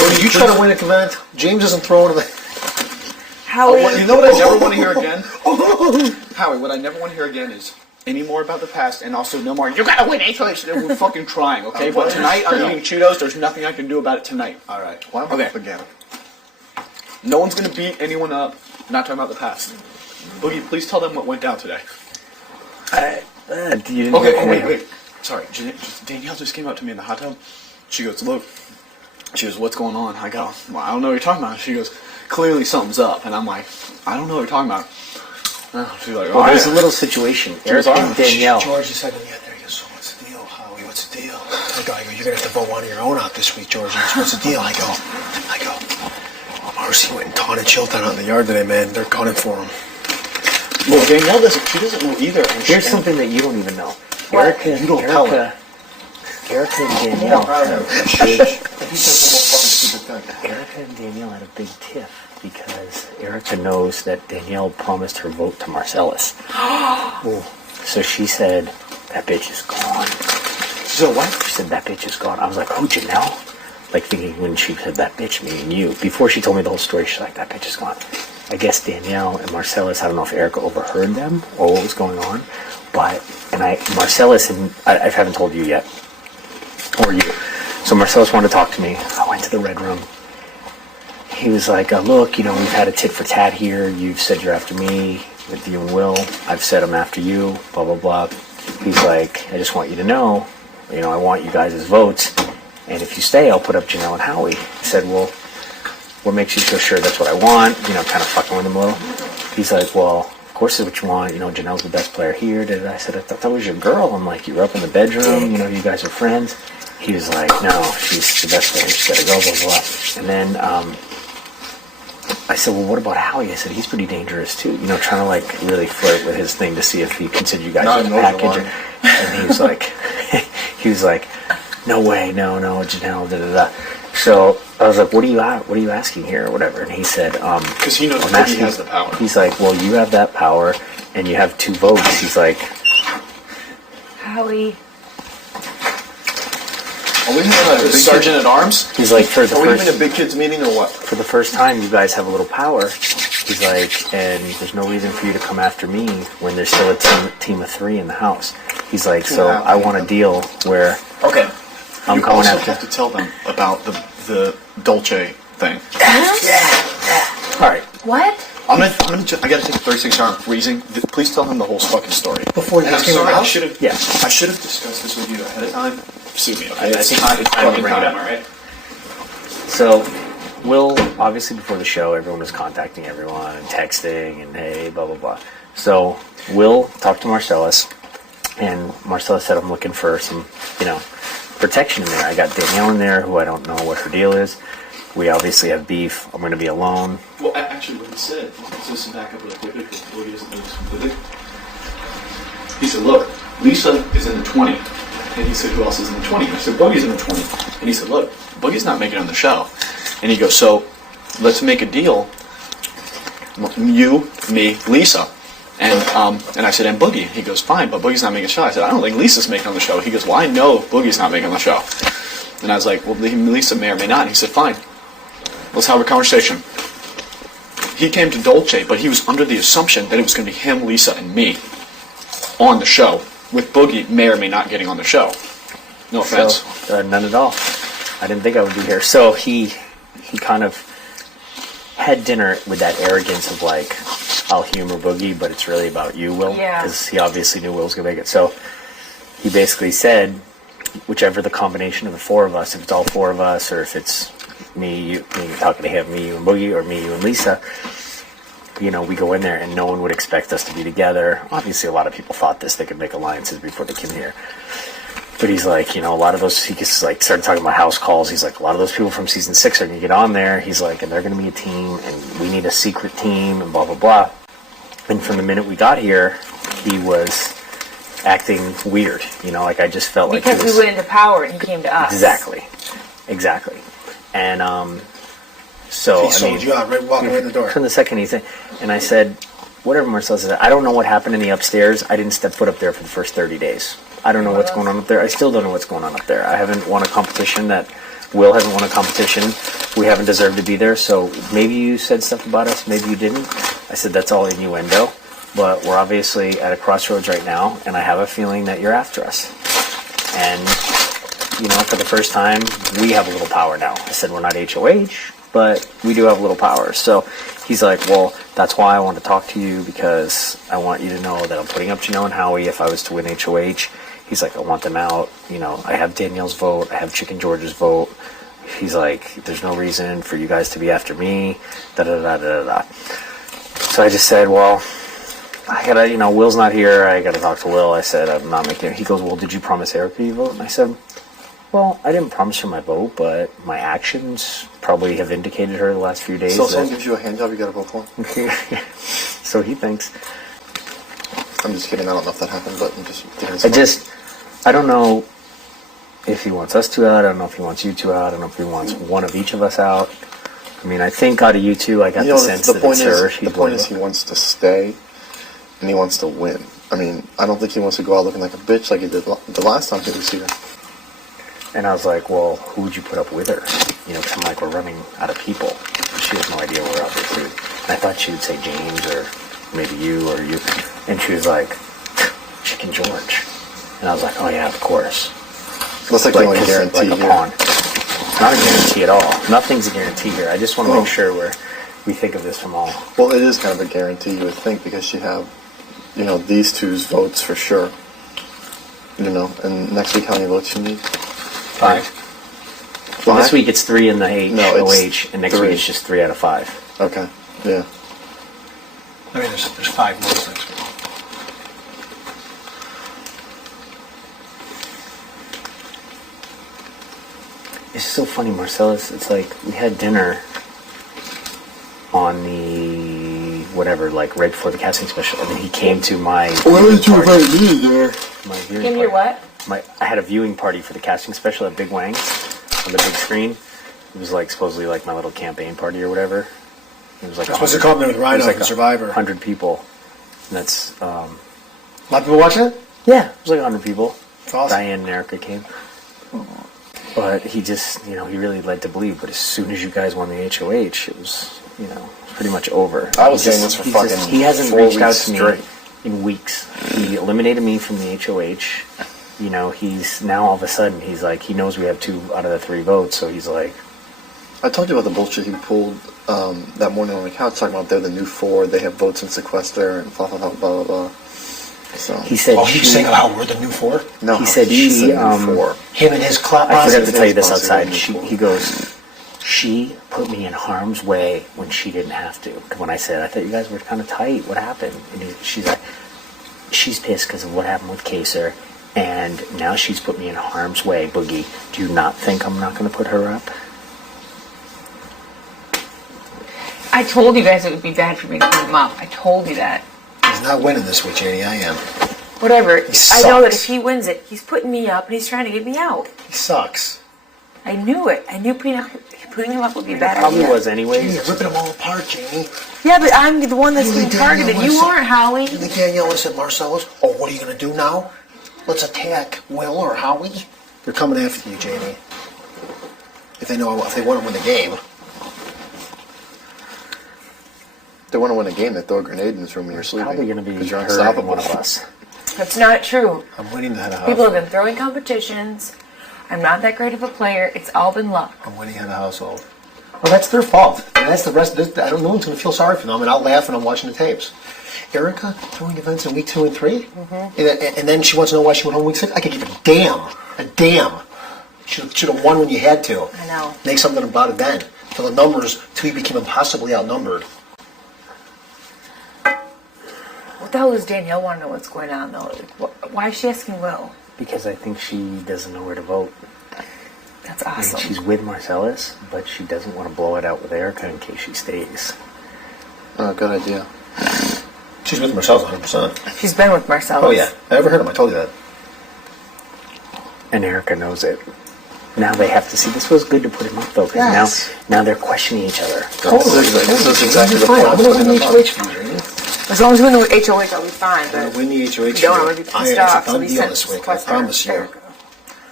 When you try to win a event, James isn't throwing it. Howie. You know what I never want to hear again? Howie, what I never want to hear again is any more about the past, and also no more, you gotta win HOH. We're fucking trying, okay? But tonight, I'm eating Cheetos. There's nothing I can do about it tonight. All right. Well, Okay. Again. No one's gonna beat anyone up. Not talking about the past. Boogie, please tell them what went down today. Wait. Sorry, Danielle just came up to me in the hot tub. She goes, look. She goes, what's going on? I go, well, I don't know what you're talking about. She goes, clearly something's up. And I'm like, I don't know what you're talking about. She's like, well, there's a little situation. Erika and Danielle. George just said to me out there, he goes, so what's the deal, Howie? What's the deal? I go, you're going to have to vote one of your own out this week, George. He goes, what's the deal? I go, Marcy went and taunted Chilton out in the yard today, man. They're gunning for him. Well, Danielle doesn't know either. Here's something that you don't even know. Erika and Danielle. Erika and Danielle had a big tiff because Erika knows that Danielle promised her vote to Marcellus. So she said, that bitch is gone. So what? She said, that bitch is gone. I was like, who, Janelle? Like thinking when she said that bitch, meaning you. Before she told me the whole story, she's like, that bitch is gone. I guess Danielle and Marcellus, I don't know if Erika overheard them or what was going on, but, Marcellus, and I haven't told you yet, or you. So Marcellus wanted to talk to me. I went to the red room. He was like, look, we've had a tit for tat here. You've said you're after me with you and Will. I've said I'm after you, blah, blah, blah. He's like, I just want you to know, I want you guys' votes. And if you stay, I'll put up Janelle and Howie. He said, well, what makes you so sure that's what I want? Kind of fucking with him a little. He's like, well, of course it's what you want. Janelle's the best player here. I said, I thought that was your girl. I'm like, you were up in the bedroom. You guys are friends. He was like, no, she's the best player. She's got to go, blah, blah, blah. And then I said, well, what about Howie? I said, he's pretty dangerous too. Trying to really flirt with his thing to see if he considered you guys as a package. And he was like, no way, no, Janelle, da da da. So I was like, what are you asking here, or whatever? And he said, because he knows he has the power. He's like, well, you have that power, and you have 2 votes. He's like, Howie. Are we having a sergeant at arms? He's like, Are we having a big kids meeting or what? For the first time, you guys have a little power. He's like, and there's no reason for you to come after me when there's still a team of 3 in the house. He's like, so I want a deal where I'm going after. You also have to tell them about the Dolce thing. All right. What? I gotta take a 36-hour freezing. Please tell him the whole fucking story. Before you guys came out? I should have discussed this with you ahead of time. Sue me, okay? It's time to bring it up. Alright? So, Will, obviously before the show, everyone was contacting everyone and texting and hey, blah, blah, blah. So, Will talked to Marcellus, and Marcellus said, I'm looking for some, protection in there. I got Danielle in there, who I don't know what her deal is. We obviously have beef. I'm going to be alone. Well, actually, what he said, just to back up real quickly, because Boogie doesn't know this completely. He said, look, Lisa is in the 20. And he said, who else is in the 20? I said, Boogie's in the 20. And he said, look, Boogie's not making it on the show. And he goes, so let's make a deal. You, me, Lisa. And I said, and Boogie. He goes, fine, but Boogie's not making the show. I said, I don't think Lisa's making on the show. He goes, well, I know Boogie's not making the show. And I was like, well, Lisa may or may not. And he said, fine. Let's have a conversation. He came to Dolce, but he was under the assumption that it was going to be him, Lisa, and me on the show, with Boogie may or may not getting on the show. No offense. So, none at all. I didn't think I would be here. So he kind of had dinner with that arrogance of like, I'll humor Boogie, but it's really about you, Will. Yeah. Because he obviously knew Will was going to make it. So he basically said, whichever the combination of the 4 of us, if it's all 4 of us, or if it's me talking to him, me, you, and Boogie, or me, you, and Lisa, we go in there and no one would expect us to be together. Obviously, a lot of people thought this. They could make alliances before they came here. But he's like, a lot of those, he just started talking about house calls. He's like, a lot of those people from season 6 are going to get on there. He's like, and they're going to be a team, and we need a secret team, and blah, blah, blah. And from the minute we got here, he was acting weird. I just felt like because we went into power and he came to us. Exactly. And so he sold you out right walking in the door. From the second he said, and I said, whatever Marcel said, I don't know what happened in the upstairs. I didn't step foot up there for the first 30 days. I don't know what's going on up there. I still don't know what's going on up there. I haven't won a competition that Will hasn't won a competition. We haven't deserved to be there, so maybe you said stuff about us, maybe you didn't. I said that's all innuendo, but we're obviously at a crossroads right now, and I have a feeling that you're after us. And, you know, for the first time, we have a little power now. I said we're not HOH, but we do have a little power. So he's like, well, that's why I want to talk to you, because I want you to know that I'm putting up Janelle and Howie if I was to win HOH. He's like, I want them out. You know, I have Danielle's vote. I have Chicken George's vote. He's like, there's no reason for you guys to be after me. Da-da-da-da-da-da. So I just said, well, I gotta, you know, Will's not here. I gotta talk to Will. I said, I'm not making it. He goes, well, did you promise Erika your vote? And I said, well, I didn't promise her my vote, but my actions probably have indicated her the last few days. So if someone gives you a hand job, you gotta vote for him? So he thinks. I'm just kidding. I don't know if that happened, but I'm just... I don't know if he wants us two out. I don't know if he wants you two out. I don't know if he wants one of each of us out. I mean, I think out of you two, I got the sense that it's her. The point is he wants to stay, and he wants to win. I mean, I don't think he wants to go out looking like a bitch like he did the last time he was here. And I was like, well, who would you put up with her? You know, because I'm like, we're running out of people. She has no idea we're out there too. And I thought she would say James or maybe you or you. And she was like, Chicken George. And I was like, oh yeah, of course. That's like the only guarantee like a pawn. It's not a guarantee at all. Nothing's a guarantee here. I just want to make sure we think of this from all. Well, it is kind of a guarantee, you would think, because you have, you know, these two's votes for sure. You know, and next week how many votes you need? 5. Well, this week it's 3 in the HOH, and next 3. week it's just 3 out of 5. Okay, yeah. I mean, there's 5 votes next week. It's so funny, Marcellus. It's like we had dinner on the whatever, like right before the casting special, and then he came to my. Why did you invite me there? My viewing Give me party. what? I had a viewing party for the casting special at Big Wang's on the big screen. It was like supposedly like my little campaign party or whatever. It was like That's supposed to come in with Rhino and Survivor. 100 people. And that's A lot of people watching it? yeah, it was like 100 people. Awesome. Diane and Erika came. But he just, you know, he really led to believe. But as soon as you guys won the HOH, it was, you know, pretty much over. I was saying this for He hasn't 4 reached out weeks to me straight. in weeks. He eliminated me from the HOH. You know, he's now all of a sudden, he's like, he knows we have 2 out of the 3 votes. So he's like, I told you about the bullshit he pulled that morning on the couch, talking about they're the new 4, they have votes in sequester, and blah, blah, blah, blah, blah. So, he said, Oh, he's saying how we're the new 4? no, he said he's she, the new 4. Him and his clap I forgot to His tell you this boss is outside. really cool. He goes, she put me in harm's way when she didn't have to. When I said, I thought you guys were kind of tight. What happened? And she's like, she's pissed because of what happened with Kaser. And now she's put me in harm's way. Boogie, do you not think I'm not going to put her up? I told you guys it would be bad for me to put him up. I told you that. He's not winning this week, JD. I am. Whatever. I sucks. know that if he wins it, he's putting me up and he's trying to get me out. He sucks. I knew it. I knew putting him up would be a bad Probably idea. was Jamie, anyways. you're ripping them all apart, Jamie. Yeah, but I'm the one that's being Danielle targeted. would've You said- aren't, Howie. You think Danielle would have said, Marcellus, oh, what are you going to do now? Let's attack Will or Howie? They're coming after you, Jamie. If they want to win the game. They want to win a game, they throw a grenade in this room when you're sleeping. Probably going to be because you're her and unstoppable. one of us. That's not true. I'm winning the head of house. People have been throwing competitions. I'm not that great of a player. It's all been luck. I'm winning head of household. Well, that's their fault. And that's the rest. I don't know one's going to feel sorry for them. And I'll laugh when I'm watching the tapes. Erika throwing events in week 2 and 3, and then she wants to know why she went home week 6. I could give a damn. A damn. Should have won when you had to. I know. Make something about it then. Till the numbers, till you became impossibly outnumbered. What the hell does Danielle want to know what's going on, though? Why is she asking Will? Because I think she doesn't know where to vote. That's I mean, awesome. she's with Marcellus, but she doesn't want to blow it out with Erika in case she stays. Good idea. She's with Marcellus 100%. She's been with Marcellus. Oh, yeah. I overheard him. I told you that. And Erika knows it. Now they have to see. This was good to put him up, though, because Yes. now they're questioning each other. This is exactly the Fine. point. I'm going to win the HOH for you, Jamie. As long as we win the HOH, I'll be fine. I'm going But to win the HOH. if you don't, I'm going to be pissed off. It's a done deal this week. I promise you. Erika.